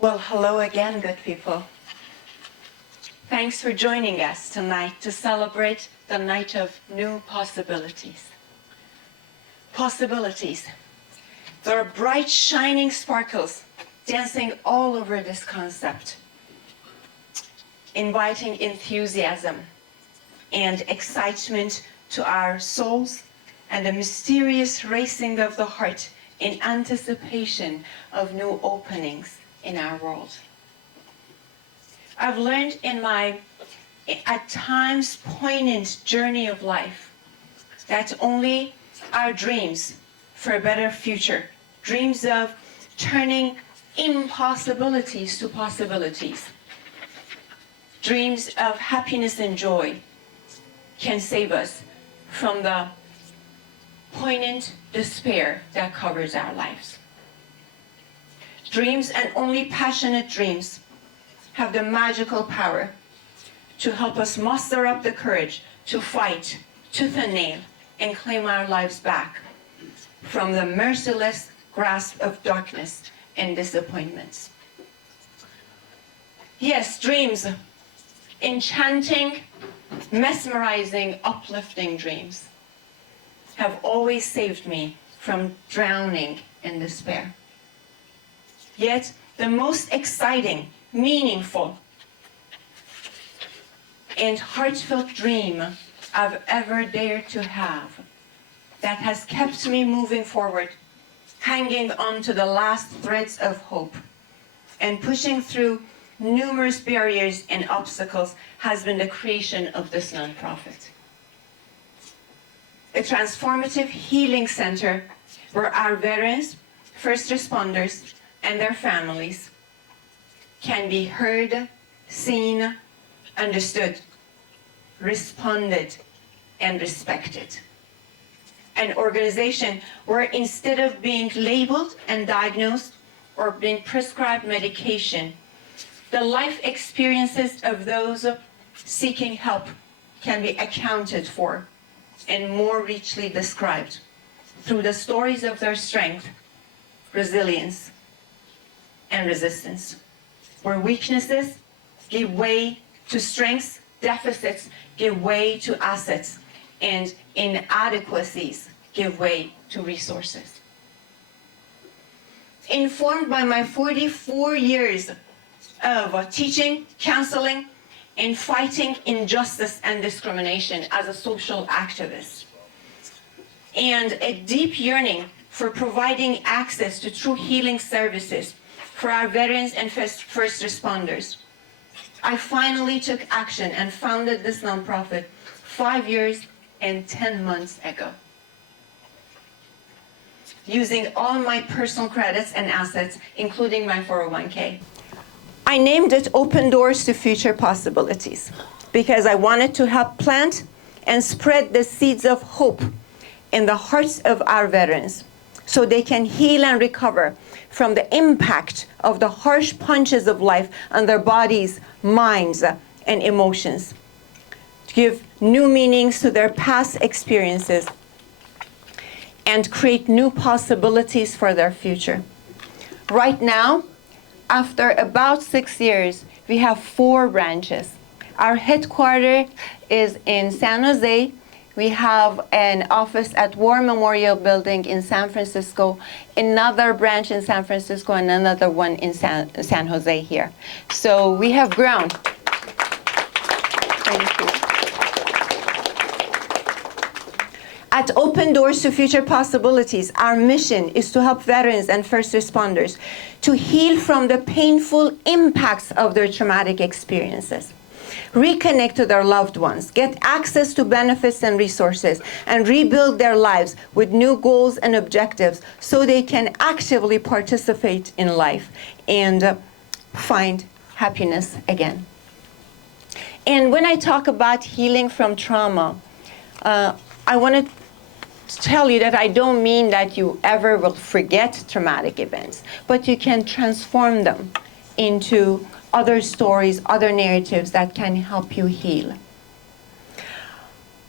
Well, hello again, good people. Thanks for joining us tonight to celebrate the night of new possibilities. Possibilities. There are bright, shining sparkles dancing all over this concept, inviting enthusiasm and excitement to our souls and a mysterious racing of the heart in anticipation of new openings in our world. I've learned in my, at times, poignant journey of life that only our dreams for a better future, dreams of turning impossibilities to possibilities, dreams of happiness and joy can save us from the poignant despair that covers our lives. Dreams, and only passionate dreams, have the magical power to help us muster up the courage to fight tooth and nail and claim our lives back from the merciless grasp of darkness and disappointments. Yes, dreams, enchanting, mesmerizing, uplifting dreams have always saved me from drowning in despair. Yet, the most exciting, meaningful, and heartfelt dream I've ever dared to have that has kept me moving forward, hanging on to the last threads of hope, and pushing through numerous barriers and obstacles has been the creation of this nonprofit. A transformative healing center where our veterans, first responders, and their families can be heard, seen, understood, responded, and respected. An organization where instead of being labeled and diagnosed or being prescribed medication, the life experiences of those seeking help can be accounted for and more richly described through the stories of their strength, resilience, and resistance, where weaknesses give way to strengths, deficits give way to assets, and inadequacies give way to resources. Informed by my 44 years of teaching, counseling, and fighting injustice and discrimination as a social activist, and a deep yearning for providing access to true healing services for our veterans and first responders, I finally took action and founded this nonprofit 5 years and 10 months ago. Using all my personal credits and assets, including my 401k. I named it Open Doors to Future Possibilities because I wanted to help plant and spread the seeds of hope in the hearts of our veterans so they can heal and recover from the impact of the harsh punches of life on their bodies, minds, and emotions, to give new meanings to their past experiences and create new possibilities for their future. Right now, after about 6 years, we have 4 branches. Our headquarters is in San Jose. We have an office at War Memorial Building in San Francisco, another branch in San Francisco, and another one in San Jose here. So we have grown. Thank you. At Open Doors to Future Possibilities, our mission is to help veterans and first responders to heal from the painful impacts of their traumatic experiences, reconnect to their loved ones, get access to benefits and resources, and rebuild their lives with new goals and objectives so they can actively participate in life and find happiness again. And when I talk about healing from trauma, I want to tell you that I don't mean that you ever will forget traumatic events, but you can transform them into other stories, other narratives that can help you heal.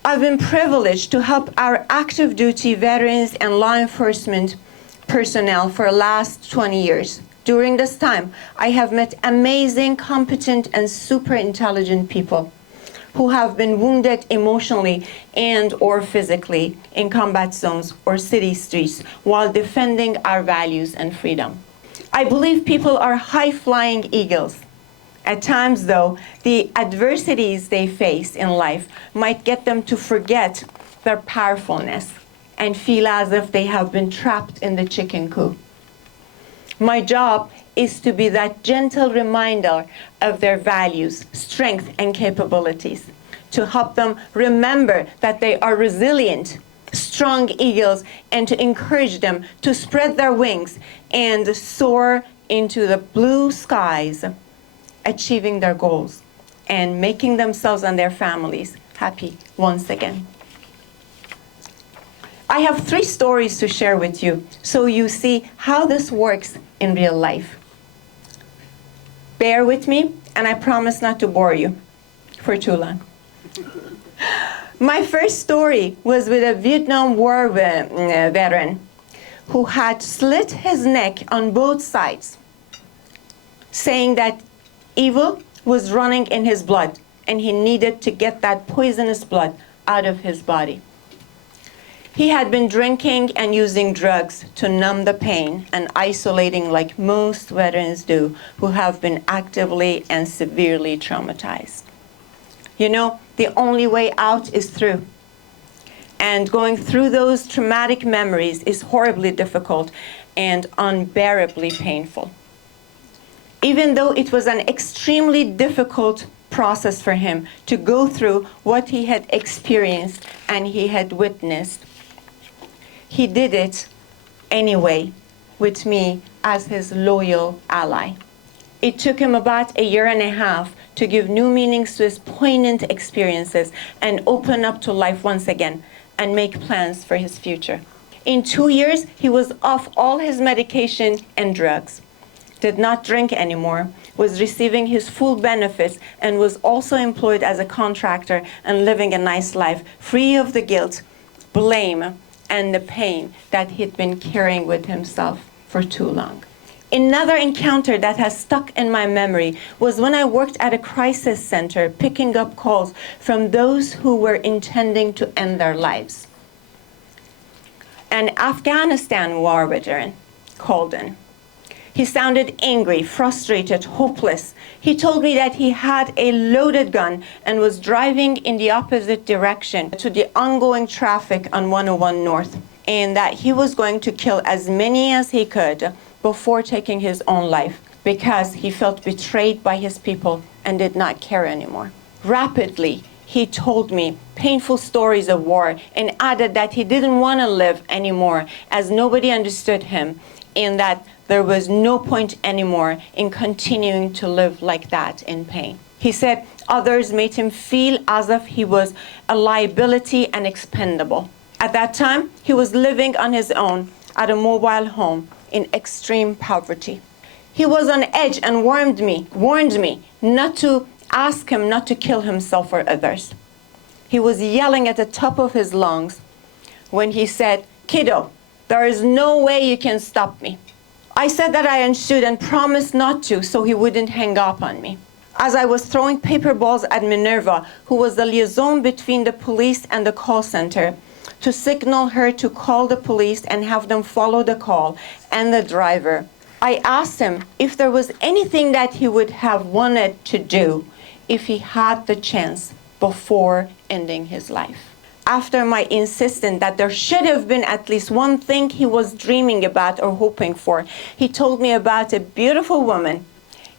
I've been privileged to help our active duty veterans and law enforcement personnel for the last 20 years During this time, I have met amazing, competent, and super intelligent people who have been wounded emotionally and or physically in combat zones or city streets while defending our values and freedom. I believe people are high-flying eagles. At times, though, the adversities they face in life might get them to forget their powerfulness and feel as if they have been trapped in the chicken coop. My job is to be that gentle reminder of their values, strength, and capabilities, to help them remember that they are resilient, strong eagles, and to encourage them to spread their wings and soar into the blue skies, achieving their goals and making themselves and their families happy once again. I have 3 stories to share with you so you see how this works in real life. Bear with me, and I promise not to bore you for too long. My first story was with a Vietnam War veteran who had slit his neck on both sides, saying that evil was running in his blood and he needed to get that poisonous blood out of his body. He had been drinking and using drugs to numb the pain and isolating like most veterans do who have been actively and severely traumatized. You know, the only way out is through. And going through those traumatic memories is horribly difficult and unbearably painful. Even though it was an extremely difficult process for him to go through what he had experienced and he had witnessed, he did it anyway with me as his loyal ally. It took him about 1.5 years to give new meanings to his poignant experiences and open up to life once again and make plans for his future. In 2 years, he was off all his medication and drugs, did not drink anymore, was receiving his full benefits, and was also employed as a contractor and living a nice life, free of the guilt, blame, and the pain that he'd been carrying with himself for too long. Another encounter that has stuck in my memory was when I worked at a crisis center picking up calls from those who were intending to end their lives. An Afghanistan war veteran called in. He sounded angry, frustrated, hopeless. He told me that he had a loaded gun and was driving in the opposite direction to the ongoing traffic on 101 North, and that he was going to kill as many as he could before taking his own life because he felt betrayed by his people and did not care anymore. Rapidly, he told me painful stories of war and added that he didn't want to live anymore as nobody understood him and that there was no point anymore in continuing to live like that in pain. He said others made him feel as if he was a liability and expendable. At that time, he was living on his own at a mobile home in extreme poverty. He was on edge and warned me not to ask him not to kill himself or others. He was yelling at the top of his lungs when he said, "Kiddo, there is no way you can stop me." I said that I understood and promised not to so he wouldn't hang up on me. As I was throwing paper balls at Minerva, who was the liaison between the police and the call center, to signal her to call the police and have them follow the call and the driver, I asked him if there was anything that he would have wanted to do if he had the chance before ending his life. After my insistence that there should have been at least one thing he was dreaming about or hoping for, he told me about a beautiful woman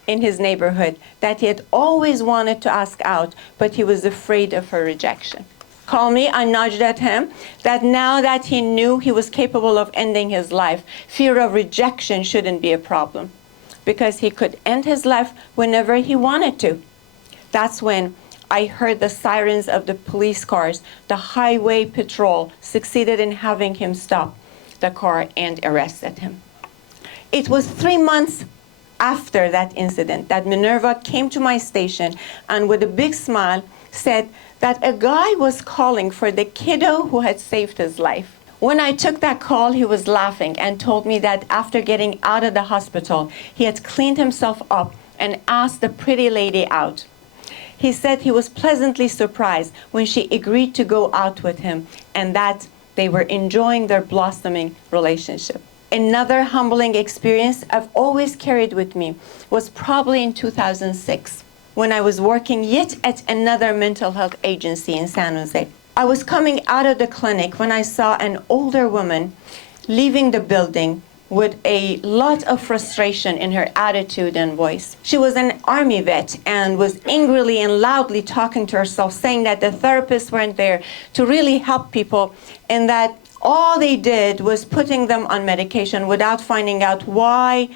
in his neighborhood that he had always wanted to ask out, but he was afraid of her rejection. Call me, I nudged at him that now that he knew he was capable of ending his life, fear of rejection shouldn't be a problem because he could end his life whenever he wanted to. That's when I heard the sirens of the police cars. The highway patrol succeeded in having him stop the car and arrested him. It was 3 months after that incident that Minerva came to my station and with a big smile said that a guy was calling for the kiddo who had saved his life. When I took that call, he was laughing and told me that after getting out of the hospital, he had cleaned himself up and asked the pretty lady out. He said he was pleasantly surprised when she agreed to go out with him and that they were enjoying their blossoming relationship. Another humbling experience I've always carried with me was probably in 2006 when I was working yet at another mental health agency in San Jose. I was coming out of the clinic when I saw an older woman leaving the building with a lot of frustration in her attitude and voice. She was an army vet and was angrily and loudly talking to herself, saying that the therapists weren't there to really help people and that all they did was putting them on medication without finding out why,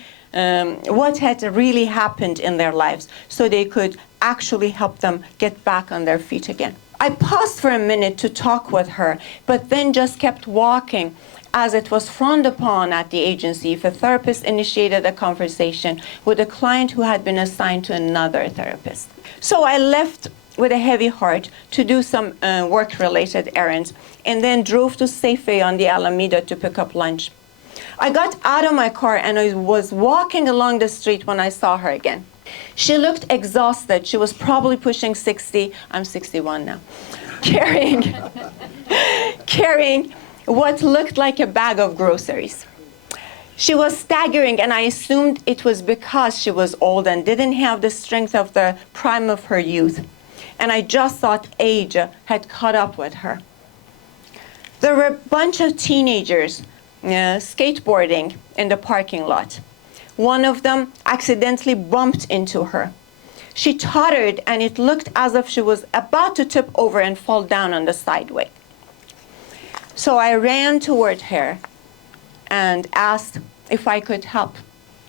what had really happened in their lives so they could actually help them get back on their feet again. I paused for a minute to talk with her, but then just kept walking, as it was frowned upon at the agency if a therapist initiated a conversation with a client who had been assigned to another therapist. So I left with a heavy heart to do some work-related errands, and then drove to Safeway on the Alameda to pick up lunch. I got out of my car and I was walking along the street when I saw her again. She looked exhausted. She was probably pushing 60. I'm 61 now. Carrying what looked like a bag of groceries. She was staggering, and I assumed it was because she was old and didn't have the strength of the prime of her youth. And I just thought age had caught up with her. There were a bunch of teenagers skateboarding in the parking lot. One of them accidentally bumped into her. She tottered, and it looked as if she was about to tip over and fall down on the sideway. So I ran toward her and asked if I could help.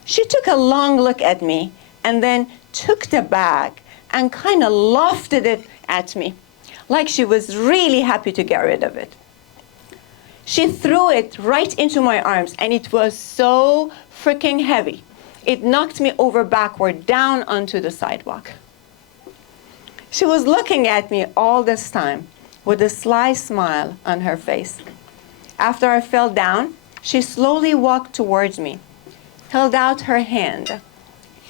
She took a long look at me and then took the bag and kind of lofted it at me, like she was really happy to get rid of it. She threw it right into my arms, and it was so freaking heavy. It knocked me over backward down onto the sidewalk. She was looking at me all this time with a sly smile on her face. After I fell down, she slowly walked towards me, held out her hand,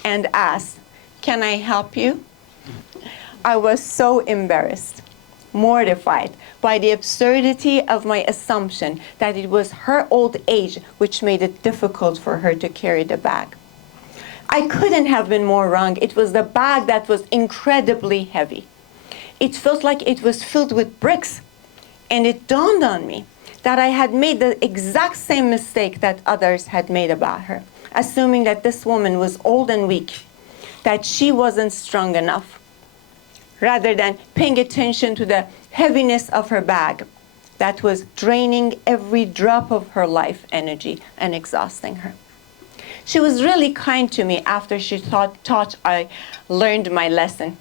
and asked, "Can I help you?" I was so embarrassed, mortified by the absurdity of my assumption that it was her old age which made it difficult for her to carry the bag. I couldn't have been more wrong. It was the bag that was incredibly heavy. It felt like it was filled with bricks, and it dawned on me that I had made the exact same mistake that others had made about her, assuming that this woman was old and weak, that she wasn't strong enough, rather than paying attention to the heaviness of her bag that was draining every drop of her life energy and exhausting her. She was really kind to me after she thought I learned my lesson.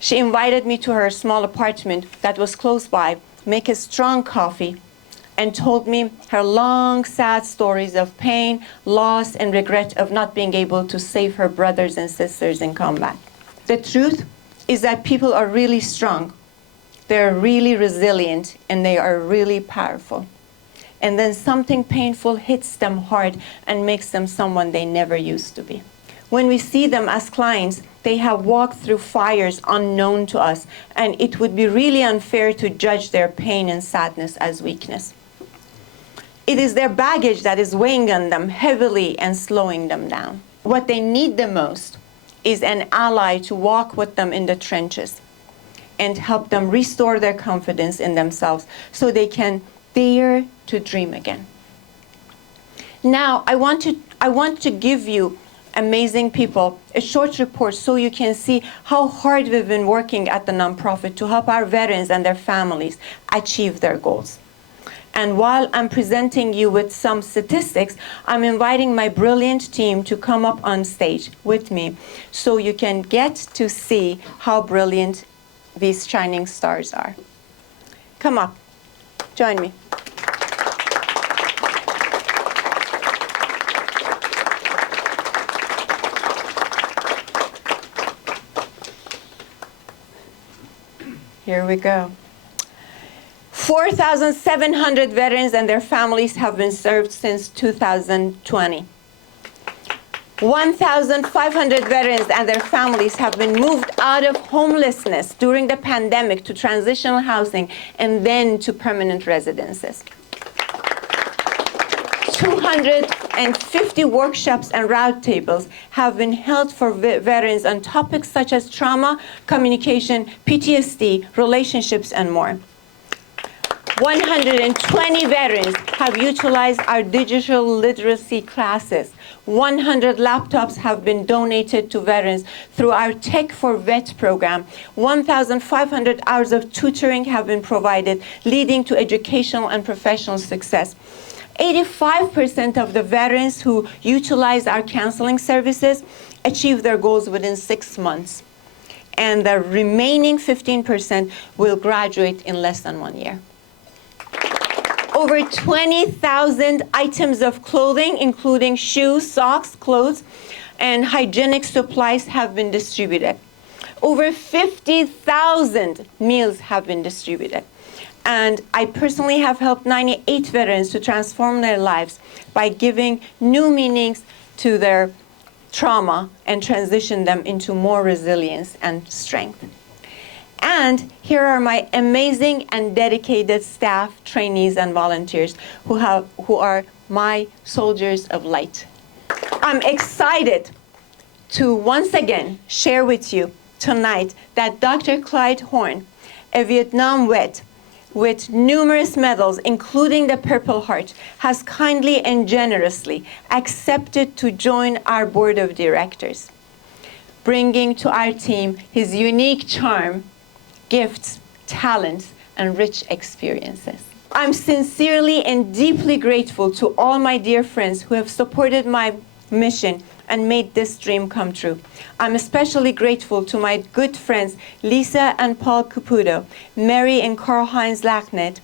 She invited me to her small apartment that was close by, make a strong coffee, and told me her long, sad stories of pain, loss, and regret of not being able to save her brothers and sisters in combat. The truth is that people are really strong. They're really resilient, and they are really powerful. And then something painful hits them hard and makes them someone they never used to be. When we see them as clients, they have walked through fires unknown to us, and it would be really unfair to judge their pain and sadness as weakness. It is their baggage that is weighing on them heavily and slowing them down. What they need the most is an ally to walk with them in the trenches and help them restore their confidence in themselves so they can dare to dream again. Now, I want to give you, amazing people, a short report so you can see how hard we've been working at the nonprofit to help our veterans and their families achieve their goals. And while I'm presenting you with some statistics, I'm inviting my brilliant team to come up on stage with me so you can get to see how brilliant these shining stars are. Come up, join me. Here we go. 4,700 veterans and their families have been served since 2020. 1,500 veterans and their families have been moved out of homelessness during the pandemic to transitional housing and then to permanent residences. 250 workshops and roundtables have been held for veterans on topics such as trauma, communication, PTSD, relationships, and more. 120 veterans have utilized our digital literacy classes. 100 laptops have been donated to veterans through our Tech for Vet program. 1,500 hours of tutoring have been provided, leading to educational and professional success. 85% of the veterans who utilize our counseling services achieve their goals within 6 months. And the remaining 15% will graduate in less than 1 year. Over 20,000 items of clothing, including shoes, socks, clothes, and hygienic supplies have been distributed. Over 50,000 meals have been distributed. And I personally have helped 98 veterans to transform their lives by giving new meanings to their trauma and transition them into more resilience and strength. And here are my amazing and dedicated staff, trainees, and volunteers who are my soldiers of light. I'm excited to once again share with you tonight that Dr. Clyde Horn, a Vietnam vet with numerous medals, including the Purple Heart, has kindly and generously accepted to join our board of directors, bringing to our team his unique charm, gifts, talents, and rich experiences. I'm sincerely and deeply grateful to all my dear friends who have supported my mission and made this dream come true. I'm especially grateful to my good friends Lisa and Paul Caputo, Mary and Karl-Heinz Lacknet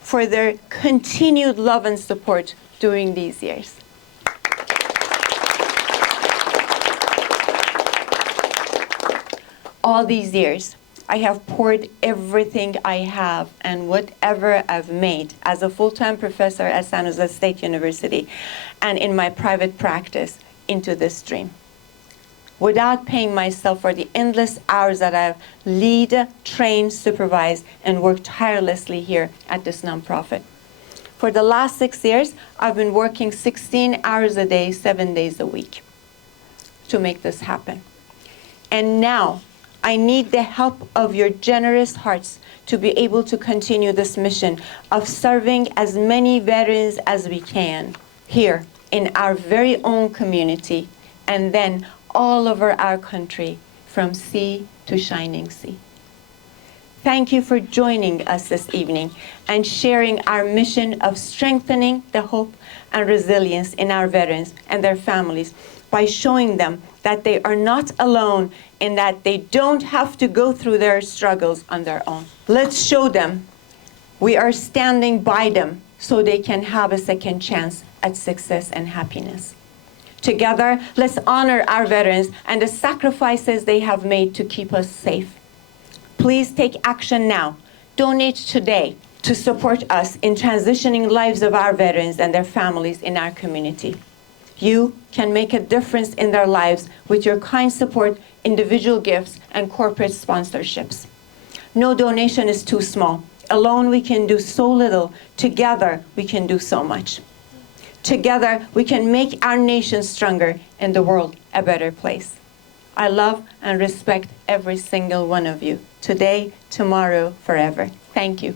for their continued love and support during these years. All these years, I have poured everything I have and whatever I've made as a full-time professor at San Jose State University and in my private practice into this dream, without paying myself for the endless hours that I've lead, trained, supervised, and worked tirelessly here at this nonprofit. For the last 6 years, I've been working 16 hours a day, 7 days a week to make this happen. And now, I need the help of your generous hearts to be able to continue this mission of serving as many veterans as we can here in our very own community and then all over our country from sea to shining sea. Thank you for joining us this evening and sharing our mission of strengthening the hope and resilience in our veterans and their families by showing them that they are not alone and that they don't have to go through their struggles on their own. Let's show them we are standing by them so they can have a second chance at success and happiness. Together, let's honor our veterans and the sacrifices they have made to keep us safe. Please take action now. Donate today to support us in transitioning lives of our veterans and their families in our community. You can make a difference in their lives with your kind support, individual gifts, and corporate sponsorships. No donation is too small. Alone we can do so little. Together we can do so much. Together we can make our nation stronger and the world a better place. I love and respect every single one of you, today, tomorrow, forever. Thank you.